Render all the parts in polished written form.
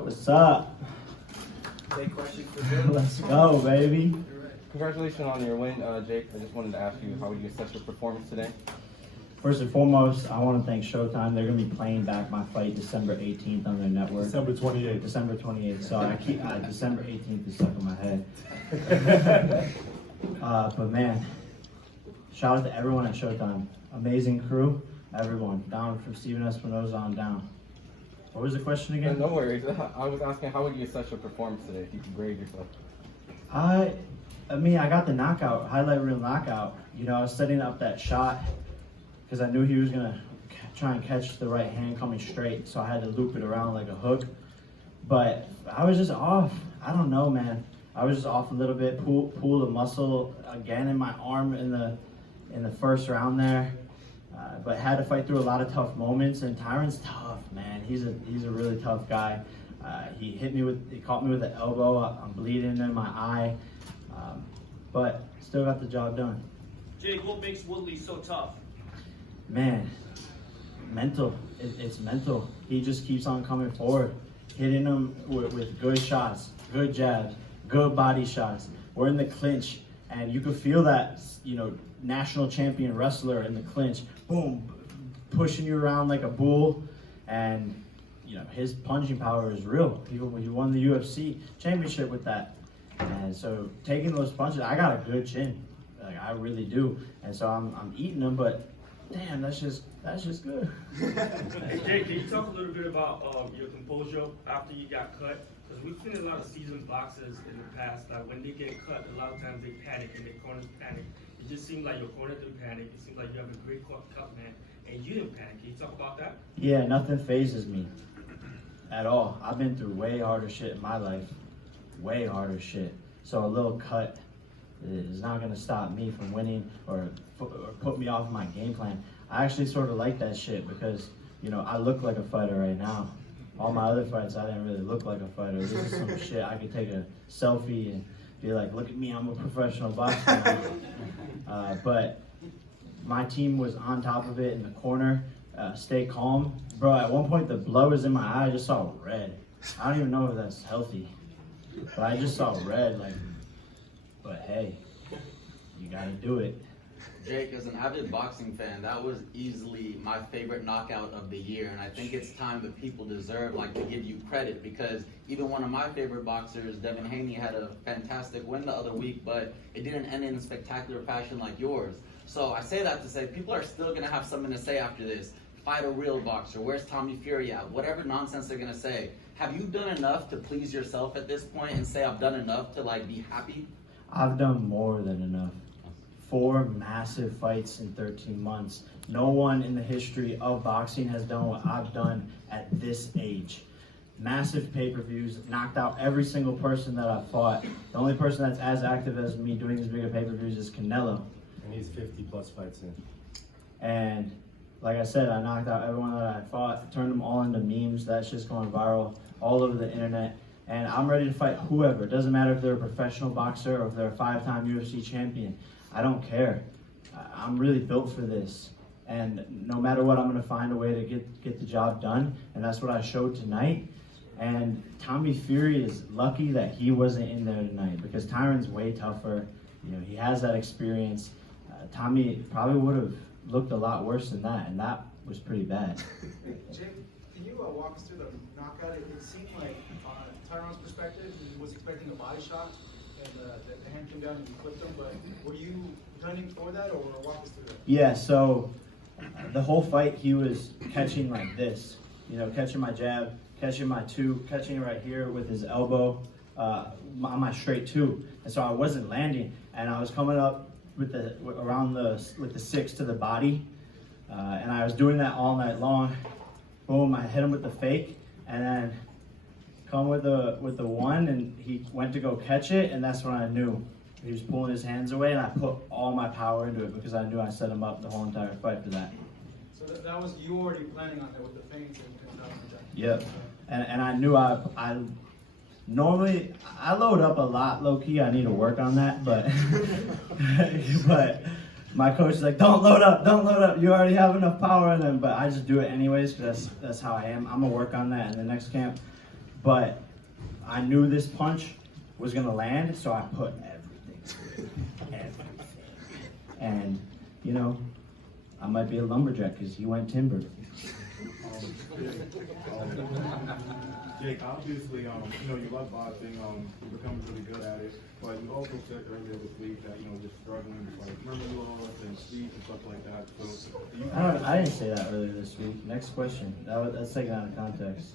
What's up? Big question for Jake. Let's go, baby. Congratulations on your win, Jake. I just wanted to ask you, how would you assess your performance today? First and foremost, I want to thank Showtime. They're going to be playing back my fight December 18th on their network. December 28th. December 28th. So I keep December 18th is stuck in my head. But man, shout out to everyone at Showtime. Amazing crew, everyone. Down from Steven Espinoza on down. What was the question again? No worries. I was asking, how would you assess your performance today, if you could grade yourself? I mean, I got the knockout, highlight reel knockout. You know, I was setting up that shot because I knew he was going to try and catch the right hand coming straight, so I had to loop it around like a hook. But I was just off. I don't know, man. I was just off a little bit, pulled a muscle again in my arm in the first round there. But had to fight through a lot of tough moments, and Tyron's tough, man. He's a really tough guy. He caught me with the elbow. I'm bleeding in my eye, but still got the job done. Jake, what makes Woodley so tough? Man, mental. It's mental. He just keeps on coming forward, hitting him with good shots, good jabs, good body shots. We're in the clinch, and you could feel that, you know, national champion wrestler in the clinch, boom, pushing you around like a bull. And you know, his punching power is real. He won the UFC championship with that. And so taking those punches, I got a good chin, like I really do. And so I'm eating them, but damn, that's just good. Hey Jake, can you talk a little bit about your composure after you got cut? Because we've seen a lot of seasoned boxers in the past, like when they get cut, a lot of times they panic and their corners panic. It just seemed like your corner didn't panic. It seemed like you have a great cut man, and you didn't panic. Can you talk about that? Yeah, nothing phases me at all. I've been through way harder shit in my life, way harder shit. So a little cut is not gonna stop me from winning or put me off my game plan. I actually sort of like that shit because, you know, I look like a fighter right now. All my other fights, I didn't really look like a fighter. This is some shit I could take a selfie and be like, look at me, I'm a professional boxer. But my team was on top of it in the corner. Stay calm. Bro, at one point the blood was in my eye. I just saw red. I don't even know if that's healthy. But I just saw red, like, but hey, you gotta do it. Jake, as an avid boxing fan, that was easily my favorite knockout of the year, and I think it's time that people deserve to give you credit, because even one of my favorite boxers, Devin Haney, had a fantastic win the other week, but it didn't end in a spectacular fashion like yours. So I say that to say people are still going to have something to say after this. Fight a real boxer. Where's Tommy Fury at? Whatever nonsense they're going to say. Have you done enough to please yourself at this point and say I've done enough to be happy? I've done more than enough. 4 massive fights in 13 months. No one in the history of boxing has done what I've done at this age. Massive pay-per-views, knocked out every single person that I've fought. The only person that's as active as me doing these bigger pay-per-views is Canelo. And he's 50 plus fights in. And like I said, I knocked out everyone that I fought, turned them all into memes. That shit's going viral all over the internet. And I'm ready to fight whoever. It doesn't matter if they're a professional boxer or if they're a 5-time UFC champion. I don't care. I'm really built for this. And no matter what, I'm going to find a way to get the job done. And that's what I showed tonight. And Tommy Fury is lucky that he wasn't in there tonight, because Tyron's way tougher. You know, he has that experience. Tommy probably would have looked a lot worse than that, and that was pretty bad. Jake, can you walk us through the knockout? It seemed like, Tyron's perspective, he was expecting a body shot, and the hand came down and you flipped him, but were you gunning for that, or walk us through that? Yeah, so the whole fight he was catching like this, you know, catching my jab, catching my two, catching it right here with his elbow on my straight two. And so I wasn't landing, and I was coming up with the 6 to the body, and I was doing that all night long. Boom, I hit him with the fake, and then come with the 1, and he went to go catch it, and that's when I knew he was pulling his hands away, and I put all my power into it because I knew I set him up the whole entire fight for that. So that was you already planning on that with the feints and that. Yep, and I knew I normally I load up a lot low key. I need to work on that, but but my coach is like, don't load up. You already have enough power in them. But I just do it anyways because that's how I am. I'm gonna work on that in the next camp. but I knew this punch was gonna land, so I put everything. And, you know, I might be a lumberjack because he went timber. Jake, obviously, you know, you love boxing, you're becoming really good at it, but you also said earlier this week that, you know, you're struggling with like memory loss and speech and stuff like that. So, do you I didn't say that earlier this week. Next question. That's taken out of context.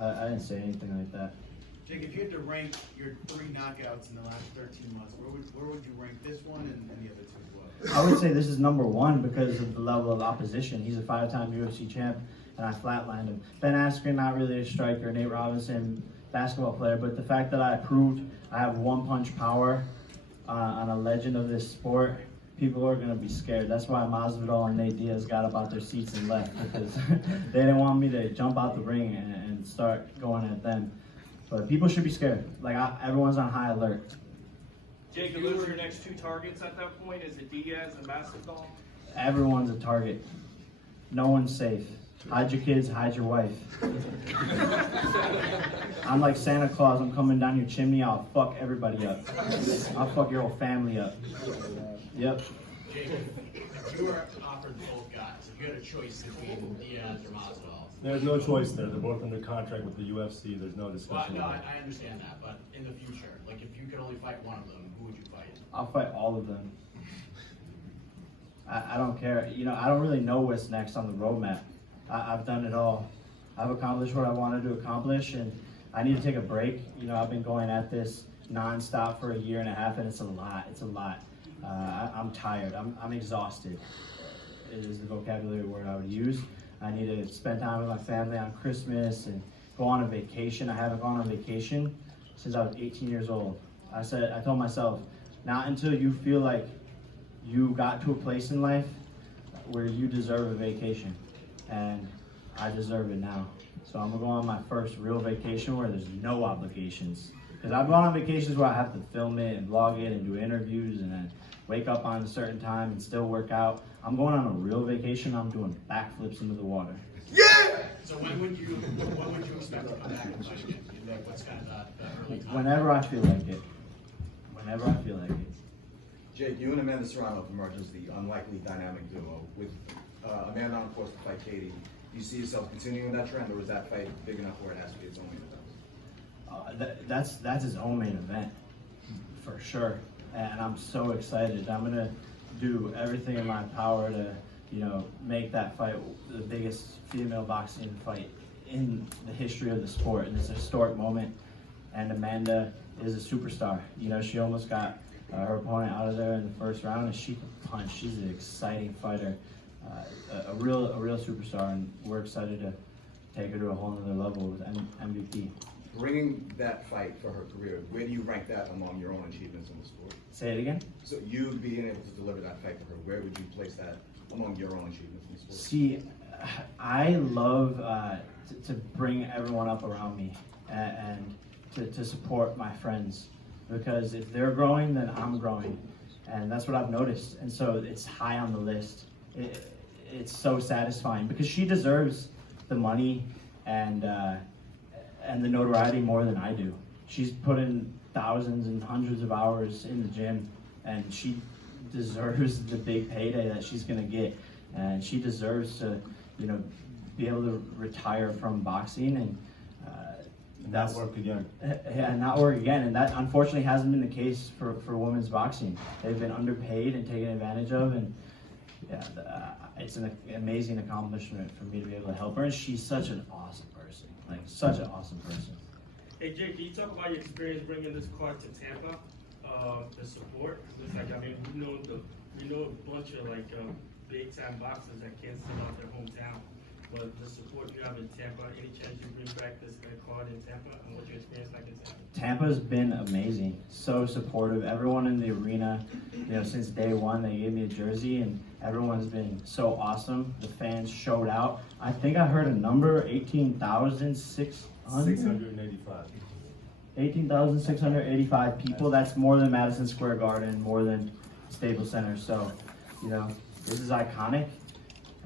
I didn't say anything like that. Jake, if you had to rank your 3 knockouts in the last 13 months, where would you rank this one and the other 2 as well? I would say this is number 1 because of the level of opposition. He's a 5-time UFC champ, and I flatlined him. Ben Askren, not really a striker. Nate Robinson, basketball player. But the fact that I proved I have one-punch power on a legend of this sport, people are going to be scared. That's why Masvidal and Nate Diaz got up out their seats and left, because they didn't want me to jump out the ring and start going at them. But people should be scared. Like, everyone's on high alert. Jake, who are your next 2 targets at that point? Is it Diaz and Masvidal? Everyone's a target. No one's safe. Hide your kids, hide your wife. I'm like Santa Claus. I'm coming down your chimney. I'll fuck everybody up. I'll fuck your whole family up. Yep. Jake, if you were offered both guys, if you had a choice between Diaz or Masvidal. There's no choice there. They're both under contract with the UFC. There's no Well, discussion. no, I understand that, but in the future, like if you could only fight one of them, who would you fight? I'll fight all of them. I don't care. You know, I don't really know what's next on the roadmap. I've done it all. I've accomplished what I wanted to accomplish, and I need to take a break. You know, I've been going at this nonstop for a year and a half, and it's a lot. It's a lot. I'm tired. I'm exhausted. Is the vocabulary word I would use. I need to spend time with my family on Christmas and go on a vacation. I haven't gone on vacation since I was 18 years old. I told myself, not until you feel like you got to a place in life where you deserve a vacation. And I deserve it now. So I'm gonna go on my first real vacation where there's no obligations. Because I've gone on vacations where I have to film it and vlog it and do interviews and then wake up on a certain time and still work out. I'm going on a real vacation. I'm doing backflips into the water. So when would you expect to come back and fight again? Like what's kind of the early time? Whenever I feel like it. Whenever I feel like it. Jake, you and Amanda Serrano emerged as the unlikely dynamic duo. With Amanda on course to fight Katie, do you see yourself continuing that trend, or is that fight big enough where it has to be its own main event? That's his own main event, for sure. And I'm so excited. I'm gonna do everything in my power to, you know, make that fight the biggest female boxing fight in the history of the sport. And it's a historic moment. And Amanda is a superstar. You know, she almost got her opponent out of there in the first round, and she can punch. She's an exciting fighter, a real superstar, and we're excited to take her to a whole other level with MVP. Bringing that fight for her career, where do you rank that among your own achievements in the sport? Say it again? So you being able to deliver that fight to her, where would you place that among your own achievements in the sport? See, I love to bring everyone up around me and to support my friends, because if they're growing, then I'm growing, and that's what I've noticed. And so it's high on the list. It's so satisfying because she deserves the money and the notoriety more than I do. She's put in thousands and hundreds of hours in the gym, and she deserves the big payday that she's gonna get, and she deserves to, you know, be able to retire from boxing and Not work again. Yeah, not work again, and that unfortunately hasn't been the case for women's boxing. They've been underpaid and taken advantage of, and yeah, it's an amazing accomplishment for me to be able to help her. And she's such an awesome person, like such an awesome person. Hey Jake, can you talk about your experience bringing this card to Tampa, the support? It's like, I mean, we know a bunch of like big time boxers that can't sell out their hometown, but the support you have in Tampa, any chance you bring back this card in Tampa, and what's your experience like in Tampa? Tampa's been amazing, so supportive. Everyone in the arena, you know, since day one, they gave me a jersey, and everyone's been so awesome. The fans showed out. I think I heard a number, 18,600? 685. 18,685 people. That's more than Madison Square Garden, more than Staples Center. So, you know, this is iconic.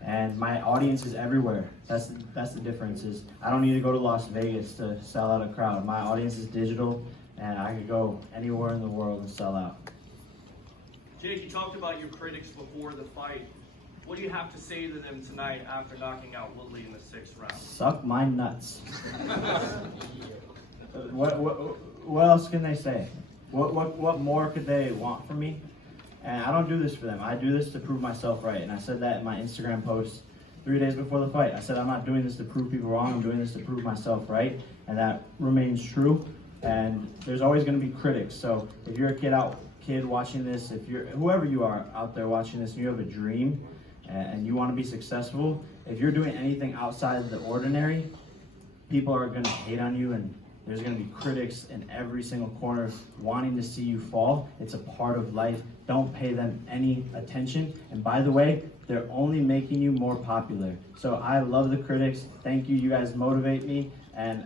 And my audience is everywhere. That's the difference. Is I don't need to go to Las Vegas to sell out a crowd. My audience is digital, and I could go anywhere in the world and sell out. Jake, you talked about your critics before the fight. What do you have to say to them tonight after knocking out Woodley in the 6th round? Suck my nuts. What else can they say? What more could they want from me? And I don't do this for them. I do this to prove myself right. And I said that in my Instagram post 3 days before the fight. I said I'm not doing this to prove people wrong. I'm doing this to prove myself right. And that remains true. And there's always going to be critics. So if you're a kid watching this, if you're whoever you are out there watching this, and you have a dream and you want to be successful, if you're doing anything outside of the ordinary, people are going to hate on you, and there's going to be critics in every single corner wanting to see you fall. It's a part of life. Don't pay them any attention. And by the way, they're only making you more popular. So I love the critics. Thank you. You guys motivate me, and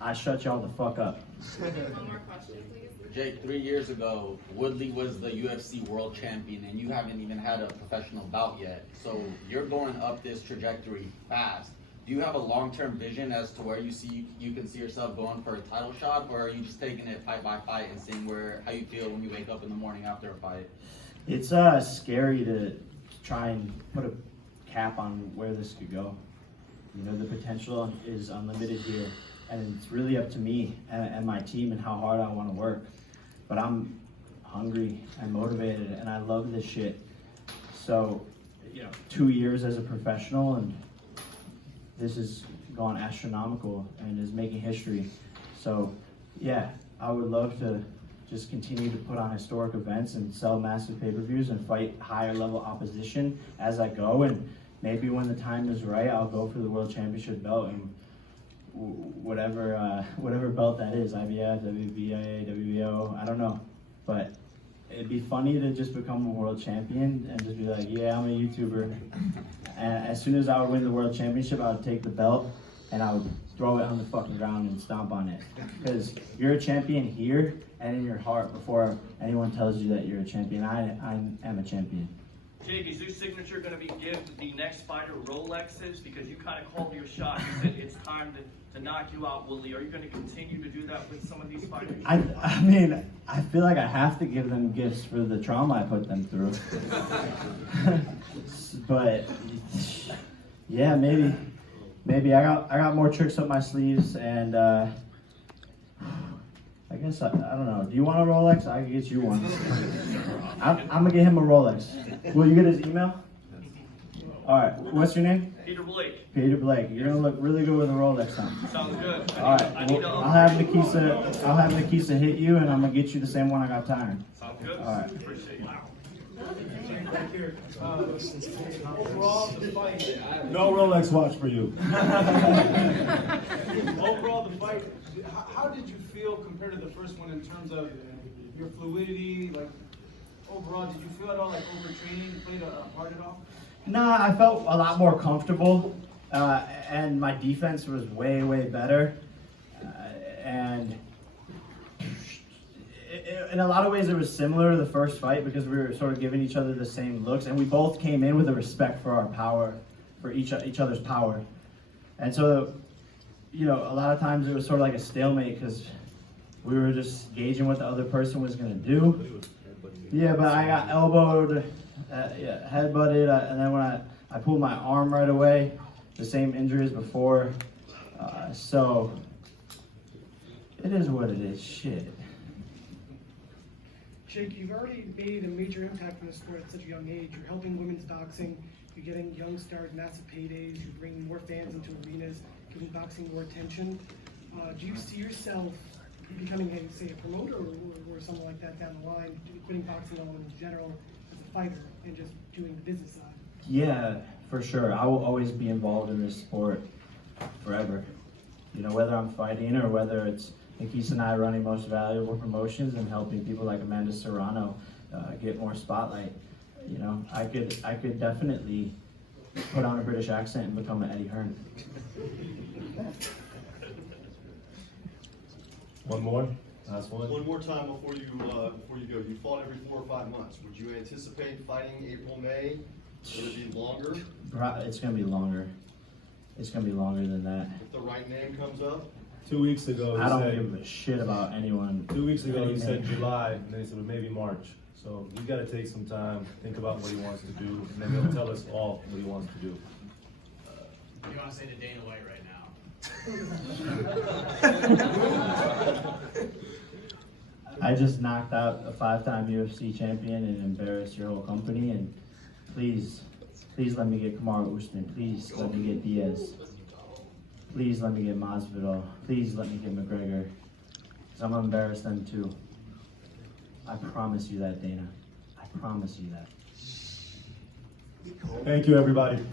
I shut y'all the fuck up. One more question, please. Jake, 3 years ago, Woodley was the UFC world champion, and you haven't even had a professional bout yet. So you're going up this trajectory fast. Do you have a long-term vision as to where you can see yourself going for a title shot, or are you just taking it fight by fight and seeing how you feel when you wake up in the morning after a fight? It's scary to try and put a cap on where this could go. You know, the potential is unlimited here, and it's really up to me and my team and how hard I want to work. But I'm hungry and motivated, and I love this shit. So, 2 years as a professional, and this has gone astronomical and is making history. So, yeah, I would love to just continue to put on historic events and sell massive pay-per-views and fight higher level opposition as I go. And maybe when the time is right, I'll go for the World Championship belt and whatever belt that is, IBF, WBA, WBO, I don't know. But it'd be funny to just become a world champion and just be like, yeah, I'm a YouTuber. And as soon as I would win the world championship, I would take the belt and I would throw it on the fucking ground and stomp on it. Because you're a champion here and in your heart before anyone tells you that you're a champion. I am a champion. Jake, is your signature going to be give the next fighter Rolexes? Because you kind of called your shot. You said it's time to knock you out, Woodley. Are you going to continue to do that with some of these fighters? I mean, I feel like I have to give them gifts for the trauma I put them through. But yeah, maybe I got more tricks up my sleeves, and I guess I don't know. Do you want a Rolex? I can get you one. I'm gonna get him a Rolex. Will you get his email? All right. What's your name? Peter Blake. Peter Blake. You're gonna look really good with a Rolex on. Sounds good. All right. Well, I'll have Nikisa hit you, and I'm gonna get you the same one I got Tyron. Sounds good. All right. Appreciate it. Overall, the fight. No Rolex watch for you. Overall, the fight. How did you feel compared to the first one in terms of your fluidity? Like overall, did you feel at all like overtraining played a part at all? Nah, I felt a lot more comfortable, and my defense was way better, and in a lot of ways it was similar to the first fight because we were sort of giving each other the same looks, and we both came in with a respect for our power, for each other's power. And so, a lot of times it was sort of like a stalemate because we were just gauging what the other person was going to do. Yeah, but I got elbowed, headbutted, and then when I pulled my arm right away, the same injury as before. So it is what it is. Shit. Jake, you've already made a major impact in the sport at such a young age. You're helping women's boxing. You're getting young stars massive paydays. You're bringing more fans into arenas, giving boxing more attention. Do you see yourself becoming, say, a promoter or something like that down the line, quitting boxing in general as a fighter and just doing the business side? Yeah, for sure. I will always be involved in this sport forever. Whether I'm fighting or whether it's Nikisa and I running Most Valuable Promotions and helping people like Amanda Serrano get more spotlight. I could definitely put on a British accent and become an Eddie Hearn. One more. Last one. One more time before you go. You fought every 4 or 5 months. Would you anticipate fighting April, May Would it be longer It's gonna be longer. It's gonna be longer than that. if the right name comes up? 2 weeks ago, I don't he give said, a shit about anyone. 2 weeks ago, he said anything. July, and then he said, well, maybe March. So he's gotta take some time, think about what he wants to do, and then he'll tell us all what he wants to do. What do you wanna say to Dana White right now? I just knocked out a 5-time UFC champion and embarrassed your whole company. And please let me get Kamaru Usman. Please let me get Diaz. Please let me get Masvidal. Please let me get McGregor. Because I'm gonna embarrass them too. I promise you that, Dana. I promise you that. Thank you, everybody.